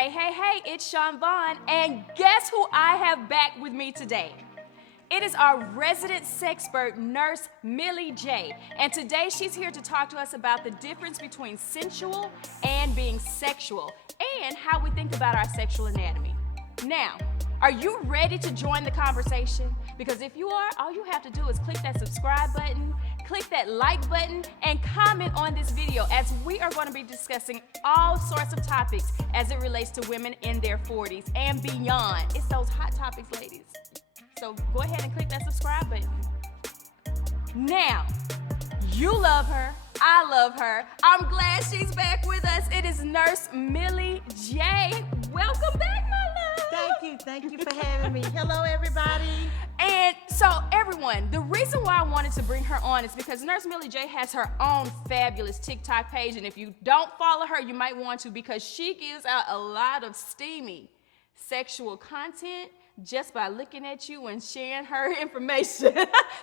Hey, it's Chaun Vaughn, and guess who I have back with me today? It is our resident sexpert, nurse Milli J, and today she's here to talk to us about the difference between sensual and being sexual, and how we think about our sexual anatomy. Now, are you ready to join the conversation? Because if you are, all you have to do is click that subscribe button, click that like button, and comment on this video, as we are going to be discussing all sorts of topics as it relates to women in their 40s and beyond. It's those hot topics, ladies. So go ahead and click that subscribe button. Now, you love her, I love her. I'm glad she's back with us. It is Nurse Milli J. Welcome back, my love. Thank you for having me. Hello, everybody. And so, everyone, the reason why I wanted to bring her on is because Nurse Milli J has her own fabulous TikTok page, and if you don't follow her, you might want to, because she gives out a lot of steamy sexual content just by looking at you and sharing her information.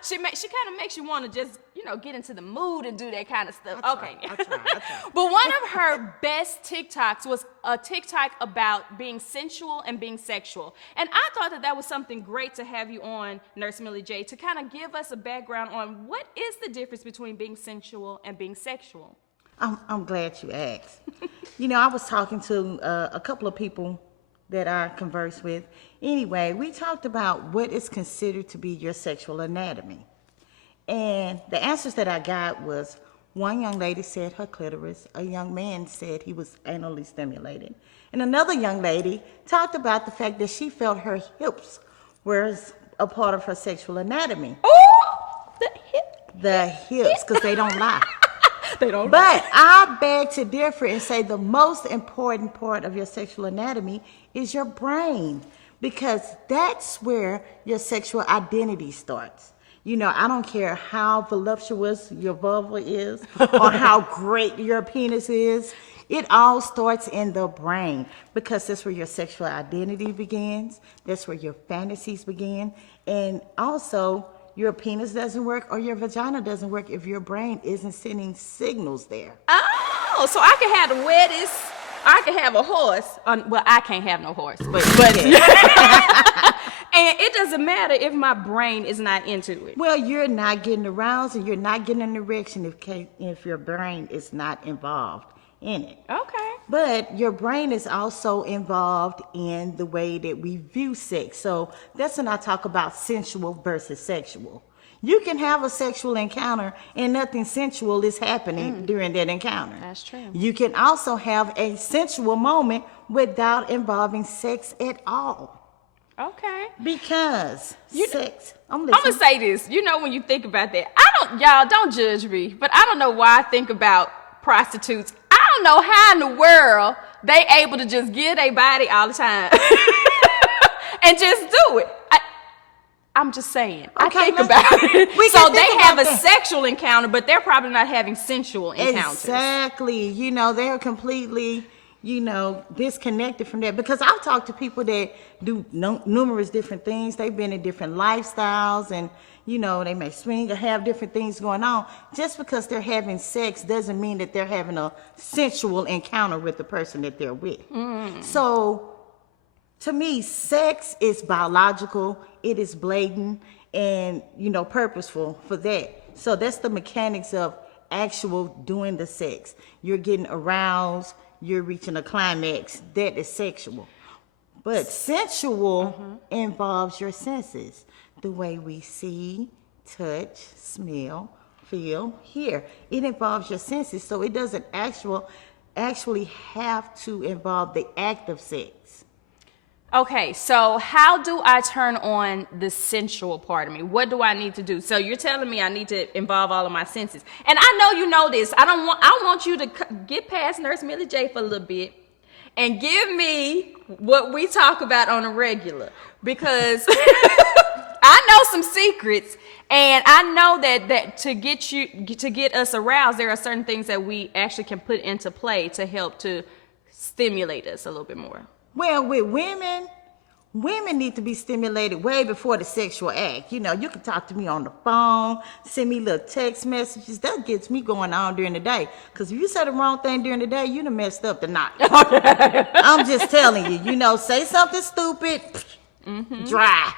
She kind of makes you want to just, get into the mood and do that kind of stuff. I try. But one of her best TikToks was a TikTok about being sensual and being sexual. And I thought that was something great to have you on, Nurse Milli J, to kind of give us a background on what is the difference between being sensual and being sexual. I'm glad you asked. I was talking to a couple of people that I converse with. Anyway, we talked about what is considered to be your sexual anatomy. And the answers that I got was, one young lady said her clitoris, a young man said he was anally stimulated, and another young lady talked about the fact that she felt her hips were a part of her sexual anatomy. Oh, the hips, because they don't lie. They don't. But I beg to differ and say the most important part of your sexual anatomy is your brain, because that's where your sexual identity starts. I don't care how voluptuous your vulva is or how great your penis is. It all starts in the brain, because that's where your sexual identity begins. That's where your fantasies begin. And also, your penis doesn't work or your vagina doesn't work if your brain isn't sending signals there. Oh, so I can have the wettest, I can have a horse. Well, I can't have no horse, but and it doesn't matter if my brain is not into it. Well, you're not getting aroused and you're not getting an erection if your brain is not involved in it. Okay. But your brain is also involved in the way that we view sex. So that's when I talk about sensual versus sexual. You can have a sexual encounter and nothing sensual is happening during that encounter. That's true. You can also have a sensual moment without involving sex at all. Okay. Because sex. I'm gonna say this. When you think about that, y'all don't judge me, but I don't know why I think about prostitutes. I don't know how in the world they able to just give their body all the time and just do it. I'm just saying. Okay, I think about it. So they have a sexual encounter, but they're probably not having sensual encounters. Exactly. They're completely, disconnected from that. Because I've talked to people that do numerous different things. They've been in different lifestyles, and they may swing or have different things going on. Just because they're having sex doesn't mean that they're having a sensual encounter with the person that they're with. So, to me, sex is biological, it is blatant, and, purposeful for that. So that's the mechanics of actual doing the sex. You're getting aroused, you're reaching a climax, that is sexual. But sensual involves your senses. The way we see, touch, smell, feel, hear. It involves your senses, so it doesn't actually have to involve the act of sex. Okay, so how do I turn on the sensual part of me? What do I need to do? So you're telling me I need to involve all of my senses. And I know you know this. I want you to get past Nurse Milli J for a little bit and give me what we talk about on a regular, because I know some secrets, and I know that to get us aroused, there are certain things that we actually can put into play to help to stimulate us a little bit more. Well, with women, women need to be stimulated way before the sexual act. You know, you can talk to me on the phone, send me little text messages. That gets me going on during the day. Because if you say the wrong thing during the day, you done messed up the night. I'm just telling you, you know, say something stupid, dry.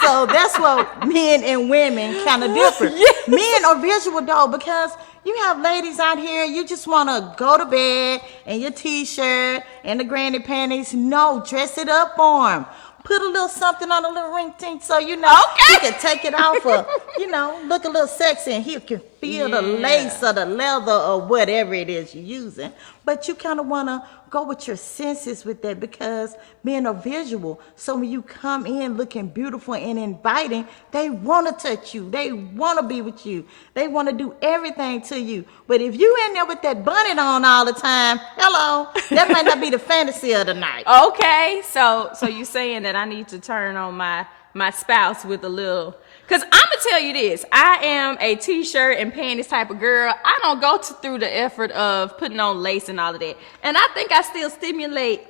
So that's what men and women kind of differ. Yes. Men are visual though, because you have ladies out here, you just want to go to bed in your t-shirt and the granny panties. No, dress it up for them. Put a little something on a little ring tink so you know he can take it off or, you know, look a little sexy and he can feel the lace or the leather or whatever it is you're using. But you kind of want to go with your senses with that because men are visual. So when you come in looking beautiful and inviting, they want to touch you. They want to be with you. They want to do everything to you. But if you in there with that bonnet on all the time, hello, that might not be the fantasy of the night. Okay, so you saying that I need to turn on my spouse with a little, because I'm going to tell you this, I am a t-shirt and panties type of girl. I don't go through the effort of putting on lace and all of that. And I think I still stimulate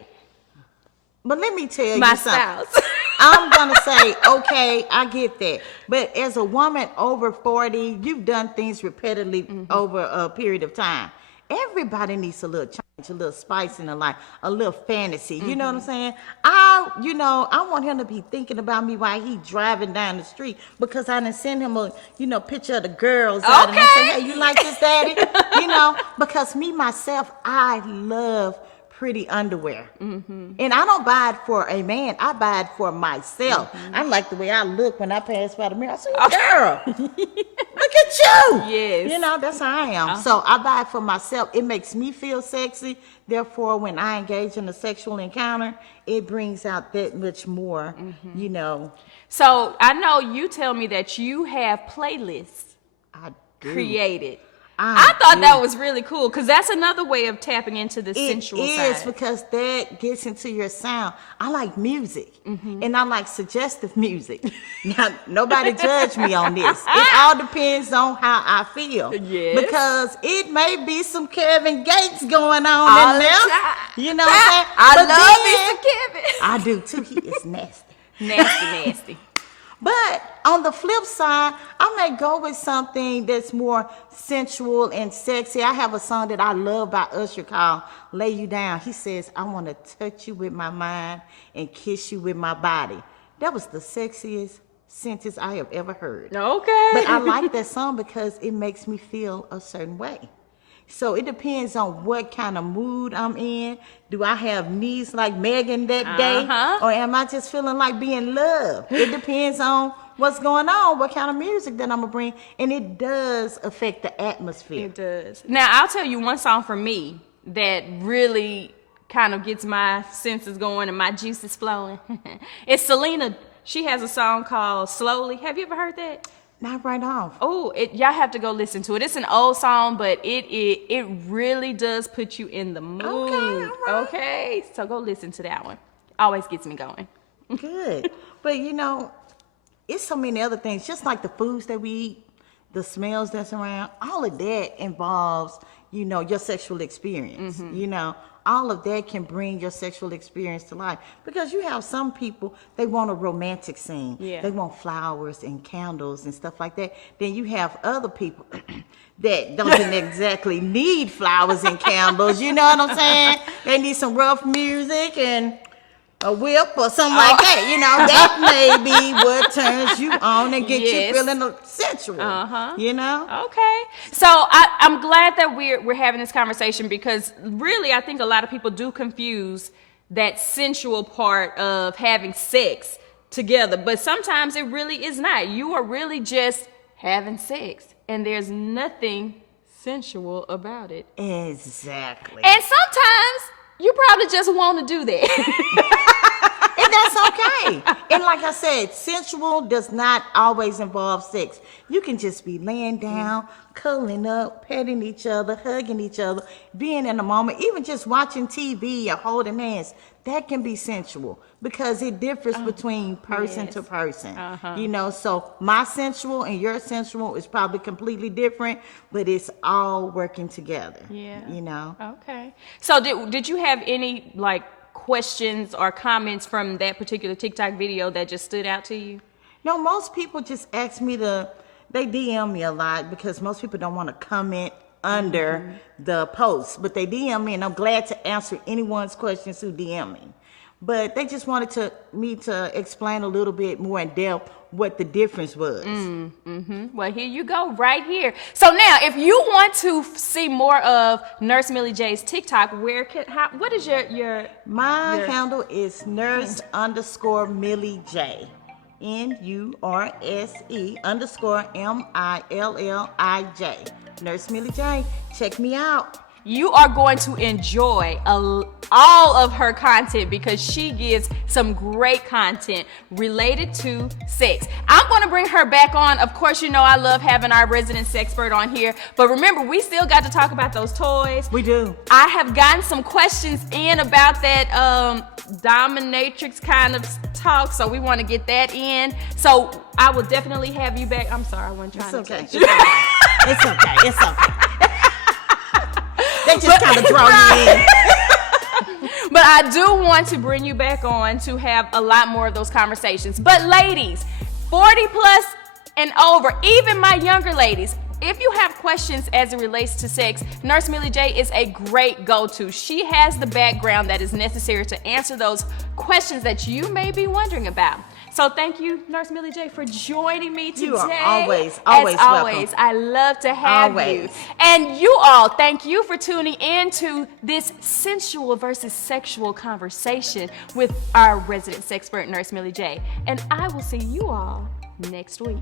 But let me tell my you something. spouse. I'm going to say, okay, I get that. But as a woman over 40, you've done things repetitively over a period of time. Everybody needs a little change, a little spice in their life, a little fantasy. You know what I'm saying? I want him to be thinking about me while he driving down the street because I didn't send him a, picture of the girls out and I say, hey, you like this, daddy? Because me, myself, I love pretty underwear. And I don't buy it for a man. I buy it for myself. I like the way I look when I pass by the mirror. I say, girl, look at you. Yes. That's how I am. So I buy it for myself. It makes me feel sexy. Therefore, when I engage in a sexual encounter, it brings out that much more, So I know you tell me that you have playlists I do. created. I thought that was really cool because that's another way of tapping into the sensual side. It is because that gets into your sound. I like music and I like suggestive music. Now, nobody judge me on this. It all depends on how I feel. Yes. Because it may be some Kevin Gates going on All in the there. time. You know what I'm saying? I love Mr. Kevin. I do too. He is nasty. Nasty. But on the flip side, I may go with something that's more sensual and sexy. I have a song that I love by Usher called Lay You Down. He says, I want to touch you with my mind and kiss you with my body. That was the sexiest sentence I have ever heard. Okay. But I like that song because it makes me feel a certain way. So it depends on what kind of mood I'm in. Do I have needs like Megan that day? Or am I just feeling like being loved? It depends on what's going on, what kind of music that I'm going to bring. And it does affect the atmosphere. It does. Now, I'll tell you one song for me that really kind of gets my senses going and my juices flowing. It's Selena. She has a song called Slowly. Have you ever heard that? Not right off. Oh, y'all have to go listen to it. It's an old song, but it really does put you in the mood. Okay, all right. Okay, so go listen to that one. Always gets me going. Good. But it's so many other things, just like the foods that we eat, the smells that's around, all of that involves, your sexual experience. All of that can bring your sexual experience to life. Because you have some people, they want a romantic scene. Yeah. They want flowers and candles and stuff like that. Then you have other people that don't exactly need flowers and candles. You know what I'm saying? They need some rough music and a whip or something like that. That may be what turns you on and get you feeling sensual. Okay. So I'm glad that we're having this conversation because really I think a lot of people do confuse that sensual part of having sex together, but sometimes it really is not. You are really just having sex and there's nothing sensual about it. Exactly. And sometimes you probably just want to do that. It And that's okay. And like I said, sensual does not always involve sex. You can just be laying down, cuddling up, petting each other, hugging each other, being in the moment, even just watching TV or holding hands. That can be sensual because it differs between person to person. You know, so my sensual and your sensual is probably completely different, but it's all working together. Yeah. You know. Okay. So did you have any like questions or comments from that particular TikTok video that just stood out to you? No, most people just ask me they DM me a lot because most people don't want to comment under the post, but they DM me, and I'm glad to answer anyone's questions who DM me. But they just wanted me to explain a little bit more in depth what the difference was. Well, here you go, right here. So now, if you want to see more of Nurse Milli J's TikTok, what is your My handle is nurse_Milli J. NURSE_MILLIJ. Nurse Milli J. Check me out. You are going to enjoy all of her content because she gives some great content related to sex. I'm going to bring her back on. Of course, you know I love having our resident sexpert on here. But remember, we still got to talk about those toys. We do. I have gotten some questions in about that dominatrix kind of talk, so we want to get that in. So I will definitely have you back. I'm sorry, I wasn't trying to touch you. It's okay. It's okay. They just kind of draw you in. But I do want to bring you back on to have a lot more of those conversations. But ladies, 40 plus and over, even my younger ladies, if you have questions as it relates to sex, Nurse Milli J is a great go-to. She has the background that is necessary to answer those questions that you may be wondering about. So thank you, Nurse Milli J, for joining me today. You are always welcome. welcome. I love to have Always. you. And you all, thank you for tuning in to this sensual versus sexual conversation with our resident sexpert, Nurse Milli J. And I will see you all next week.